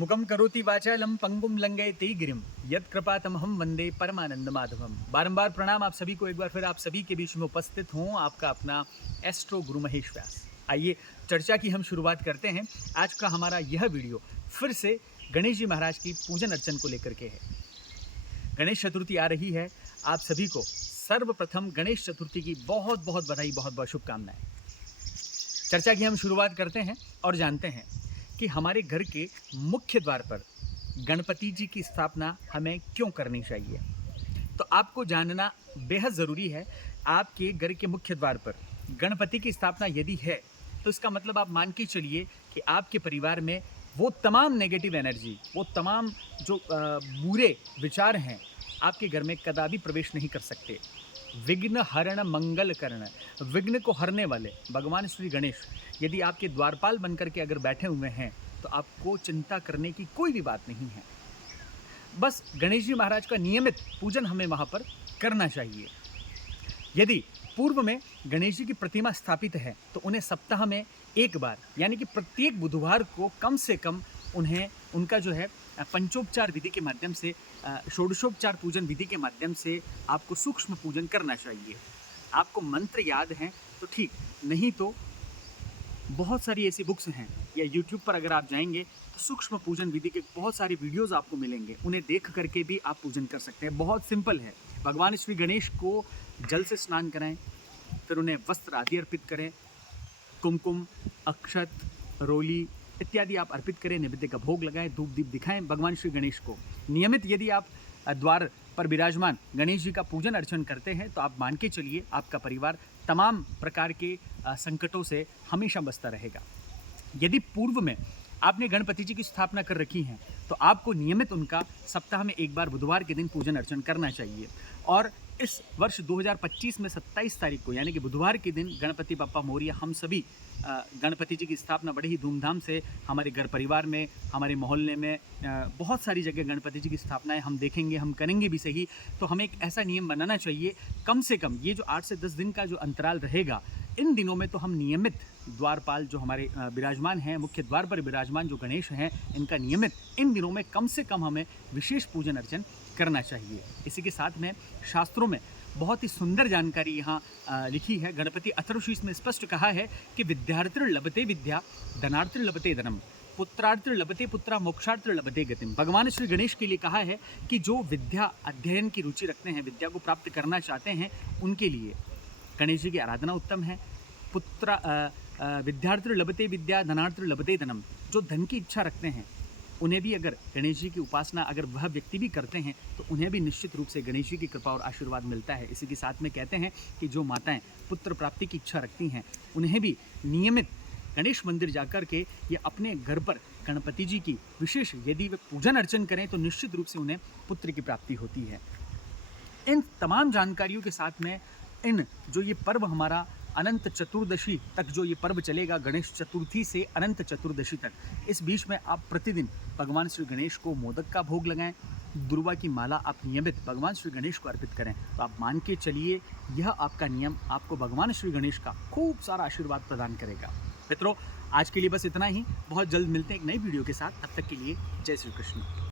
मुखम करोति वाचालम पंगुम लंघयते गिरिम यत् कृपातमहम वंदे परमानंद माधवम। बारंबार प्रणाम आप सभी को, एक बार फिर आप सभी के बीच में उपस्थित हूँ आपका अपना एस्ट्रो गुरु महेश व्यास। आइए चर्चा की हम शुरुआत करते हैं। आज का हमारा यह वीडियो फिर से गणेश जी महाराज की पूजन अर्चन को लेकर के है। गणेश चतुर्थी आ रही है, आप सभी को सर्वप्रथम गणेश चतुर्थी की बहुत बहुत बधाई, बहुत बहुत शुभकामनाएं। चर्चा की हम शुरुआत करते हैं और जानते हैं कि हमारे घर के मुख्य द्वार पर गणपति जी की स्थापना हमें क्यों करनी चाहिए। तो आपको जानना बेहद ज़रूरी है। आपके घर के मुख्य द्वार पर गणपति की स्थापना यदि है तो इसका मतलब आप मान के चलिए कि आपके परिवार में वो तमाम नेगेटिव एनर्जी, वो तमाम जो बुरे विचार हैं, आपके घर में कदापि प्रवेश नहीं कर सकते। विघ्न हरण मंगल करण, विघ्न को हरने वाले भगवान श्री गणेश यदि आपके द्वारपाल बनकर के अगर बैठे हुए हैं तो आपको चिंता करने की कोई भी बात नहीं है। बस गणेश जी महाराज का नियमित पूजन हमें वहाँ पर करना चाहिए। यदि पूर्व में गणेश जी की प्रतिमा स्थापित है तो उन्हें सप्ताह में एक बार, यानी कि प्रत्येक बुधवार को कम से कम उन्हें उनका जो है पंचोपचार विधि के माध्यम से, षोडशोपचार पूजन विधि के माध्यम से आपको सूक्ष्म पूजन करना चाहिए। आपको मंत्र याद हैं तो ठीक, नहीं तो बहुत सारी ऐसी बुक्स हैं या यूट्यूब पर अगर आप जाएंगे तो सूक्ष्म पूजन विधि के बहुत सारे वीडियोस आपको मिलेंगे, उन्हें देख करके भी आप पूजन कर सकते हैं। बहुत सिंपल है। भगवान श्री गणेश को जल से स्नान कराएं, फिर उन्हें वस्त्र आदि अर्पित करें, कुमकुम, अक्षत, रोली इत्यादि आप अर्पित करें, नैवेद्य का भोग लगाएं, धूप दीप दिखाएं भगवान श्री गणेश को। नियमित यदि आप द्वार पर विराजमान गणेश जी का पूजन अर्चन करते हैं तो आप मान के चलिए आपका परिवार तमाम प्रकार के संकटों से हमेशा बचता रहेगा। यदि पूर्व में आपने गणपति जी की स्थापना कर रखी है तो आपको नियमित उनका सप्ताह में एक बार बुधवार के दिन पूजन अर्चन करना चाहिए। और इस वर्ष 2025 में 27 तारीख को, यानी कि बुधवार के दिन गणपति बप्पा मोरिया, हम सभी गणपति जी की स्थापना बड़े ही धूमधाम से हमारे घर परिवार में, हमारे मोहल्ले में, बहुत सारी जगह गणपति जी की स्थापनाएं हम देखेंगे, हम करेंगे भी सही। तो हमें एक ऐसा नियम बनाना चाहिए, कम से कम ये जो 8 से 10 दिन का जो अंतराल रहेगा, इन दिनों में तो हम नियमित द्वारपाल जो हमारे विराजमान हैं, मुख्य द्वार पर विराजमान जो गणेश हैं, इनका नियमित इन दिनों में कम से कम हमें विशेष पूजन अर्चन करना चाहिए। इसी के साथ में शास्त्रों में बहुत ही सुंदर जानकारी यहाँ लिखी है। गणपति अथर्वशीष में स्पष्ट कहा है कि विद्यार्थिर लभते विद्या, धनार्थिर लभते धनम, पुत्रार्थिर लभते पुत्रा, मोक्षार्थिर लभते गतिम। भगवान श्री गणेश के लिए कहा है कि जो विद्या अध्ययन की रुचि रखते हैं, विद्या को प्राप्त करना चाहते हैं, उनके लिए गणेश जी की आराधना उत्तम है। विद्यार्थिर लभते विद्या, धनार्थिर लभते धनम। जो धन की इच्छा रखते हैं उन्हें भी अगर गणेश जी की उपासना अगर वह व्यक्ति भी करते हैं तो उन्हें भी निश्चित रूप से गणेश जी की कृपा और आशीर्वाद मिलता है। इसी के साथ में कहते हैं कि जो माताएं पुत्र प्राप्ति की इच्छा रखती हैं उन्हें भी नियमित गणेश मंदिर जाकर के या अपने घर पर गणपति जी की विशेष यदि वे पूजन अर्चन करें तो निश्चित रूप से उन्हें पुत्र की प्राप्ति होती है। इन तमाम जानकारियों के साथ में इन जो ये पर्व हमारा अनंत चतुर्दशी तक जो ये पर्व चलेगा, गणेश चतुर्थी से अनंत चतुर्दशी तक, इस बीच में आप प्रतिदिन भगवान श्री गणेश को मोदक का भोग लगाएं, दुर्वा की माला आप नियमित भगवान श्री गणेश को अर्पित करें। तो आप मान के चलिए यह आपका नियम आपको भगवान श्री गणेश का खूब सारा आशीर्वाद प्रदान करेगा। मित्रों, आज के लिए बस इतना ही। बहुत जल्द मिलते हैं एक नई वीडियो के साथ। तब तक के लिए जय श्री कृष्ण।